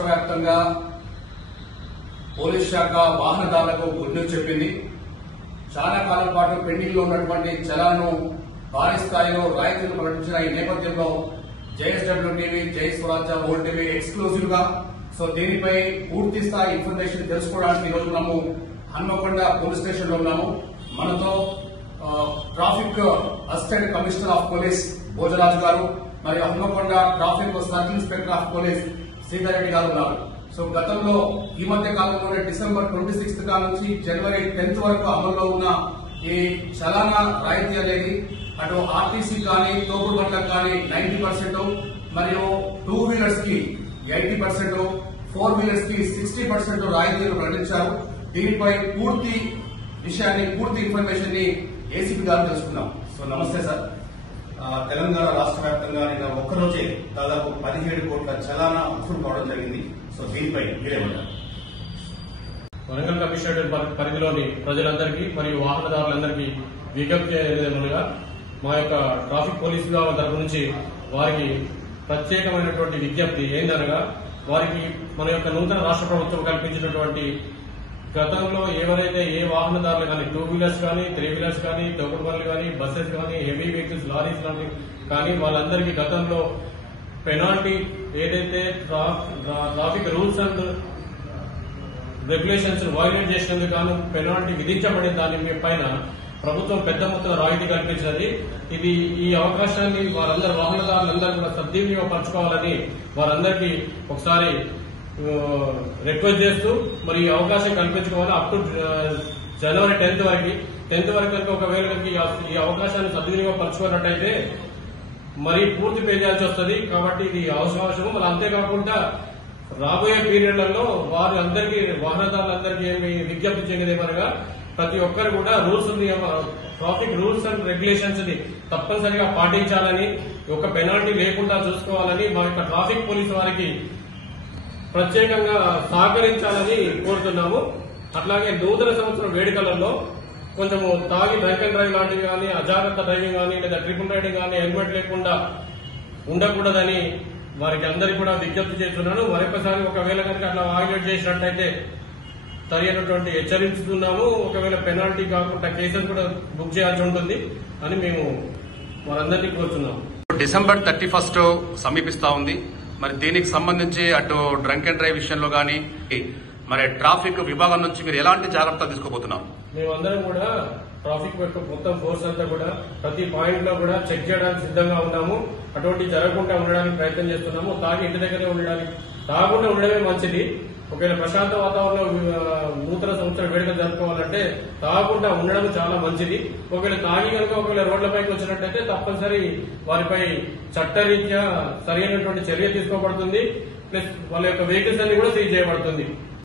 రాష్ట్ర వ్యాప్తంగా పోలీస్ శాఖ వాహనదారులకు గుడ్ న్యూస్ చెప్పింది. చాలా కాలం పాటు పెండింగ్ లో ఉన్నటువంటి చలాను భారీ స్థాయిలో రాయితీలు ప్రకటించిన ఈ నేపథ్యంలో జేఎస్డబ్ల్యూ టీవీ, జై స్వరాజ్య, వోల్ట్ టీవీ ఎక్స్క్లూజివ్ గా దీనిపై పూర్తి స్థాయి ఇన్ఫర్మేషన్ తెలుసుకోవడానికి ఈ రోజు మనము హన్మకొండ పోలీస్ స్టేషన్ లో ఉన్నాము. మనతో traffic assistant commissioner of police Bhojaraju గారు మరియు Hanamkonda traffic circle inspector of police Sridhar Reddy గారు ఉన్నారు. గతంలో ఈ మధ్య కాలంలోనే డిసెంబర్ 26 నుంచి జనవరి 10 వరకు అమల్లో ఉన్న ఈ చలానా రాయితీ అనేది అటు ఆర్టీసీ కానీ తోపుడు బండ్లకు కానీ 90%, మరియు 2 వీలర్స్ కి 80%, 4 వీలర్స్ కి 60% రాయితీలు ప్రకటించారు. దీనిపై పూర్తి విషయాన్ని, పూర్తి ఇన్ఫర్మేషన్ ని ఏసీపీ గారు తెలుసుకుందాం. నమస్తే సార్. తెలంగాణ రాష్ట్ర వ్యాప్తంగా నిన్న ఒక్కరోజే దాదాపు 17 కోట్ల చలానా వసూలు కావడం జరిగింది. దీనిపై మీరేమంటారు? వరంగల్ కమిషనరేట్ పరిధిలోని ప్రజలందరికీ మరియు వాహనదారులందరికీ విజ్ఞప్తి చేయగా మా యొక్క ట్రాఫిక్ పోలీసు తరఫు నుంచి వారికి ప్రత్యేకమైనటువంటి విజ్ఞప్తి ఏందనగా, వారికి మన యొక్క నూతన రాష్ట్ర ప్రభుత్వం కల్పించినటువంటి గతంలో ఎవరైతే ఏ వాహనదారులు కానీ 2 వీలర్స్ కానీ 3 వీలర్స్ కానీ తోపుడు బండ్లు కానీ బస్సెస్ కానీ హెవీ వెహికల్స్ లారీస్ కానీ వాళ్ళందరికీ గతంలో పెనాల్టీ ఏదైతే traffic rules and regulations violate చేసినందుకు గాను పెనాల్టీ విధించబడిన దాని పైన ప్రభుత్వం పెద్ద మొత్తం రాయితీ కల్పించినది. ఇది ఈ అవకాశాన్ని వారందరూ వాహనదారులందరూ కూడా సద్వినియోగపరచుకోవాలని వారందరికీ ఒకసారి రిక్వెస్ట్ చేస్తూ మరి ఈ అవకాశం కల్పించుకోవాలి. అప్ టు జనవరి 10 వరకు కనుక ఒకవేళ ఈ అవకాశాన్ని సద్వినియోగపరచుకున్నట్టయితే మరి పూర్తి పే చేయాల్సి వస్తుంది. కాబట్టి ఇది అవకాశం. మరి అంతేకాకుండా రాబోయే పీరియడ్లలో వారు అందరికీ, వాహనదారులందరికీ ఏమి విజ్ఞప్తి చేయలేమనగా, ప్రతి ఒక్కరు కూడా ట్రాఫిక్ రూల్స్ అండ్ రెగ్యులేషన్స్ ని తప్పనిసరిగా పాటించాలని, ఒక పెనాల్టీ లేకుండా చూసుకోవాలని మా యొక్క ట్రాఫిక్ పోలీసు వారికి ప్రత్యేకంగా సహకరించాలని కోరుతున్నాము. అట్లాగే నూతన సంవత్సరం వేడుకలలో కొంచెము తాగి డ్రంక్ అండ్ డ్రైవ్ లాంటివి కానీ, అజాగ్రత్త డ్రైవింగ్ కానీ, లేదా ట్రిపుల్ రైడింగ్ కానీ హెల్మెట్ లేకుండా ఉండకూడదని వారికి అందరికీ కూడా విజ్ఞప్తి చేస్తున్నాను. మరొకసారి ఒకవేళ కనుక అట్లా వైలేట్ చేసినట్టయితే సరైనటువంటి హెచ్చరిస్తున్నాము. ఒకవేళ పెనాల్టీ కాకుండా కేసులు కూడా బుక్ చేయాల్సి ఉంటుంది అని మేము వారందరినీ కోరుతున్నాము. డిసెంబర్ 31 సమీపిస్తా ఉంది. మరి దీనికి సంబంధించి అటు డ్రంక్ అండ్ డ్రైవ్ విషయంలో గానీ మరి ట్రాఫిక్ విభాగం నుంచి మీరు ఎలాంటి జాగ్రత్తలు తీసుకోబోతున్నారు? మేమందరం కూడా ట్రాఫిక్ యొక్క మొత్తం ఫోర్స్ అంతా కూడా ప్రతి పాయింట్ లో కూడా చెక్ చేయడానికి సిద్ధంగా ఉన్నాము. అటువంటి జరగకుండా ఉండడానికి ప్రయత్నం చేస్తున్నాము. తాగి ఇంటి దగ్గరే తాగకుండా ఉండడమే మంచిది. ఒకవేళ ప్రశాంత వాతావరణంలో నూతన సంవత్సర వేడుక జరుపుకోవాలంటే తాగకుండా ఉండడం చాలా మంచిది. ఒకవేళ తాగి కనుక ఒకవేళ రోడ్లపైకి వచ్చినట్టయితే తప్పనిసరి వారిపై చట్టరీత్యా సరైనటువంటి చర్య తీసుకోబడుతుంది. ప్లస్ వాళ్ళ యొక్క వెహికల్స్ అన్ని కూడా సీజ్ చేయబడుతుంది.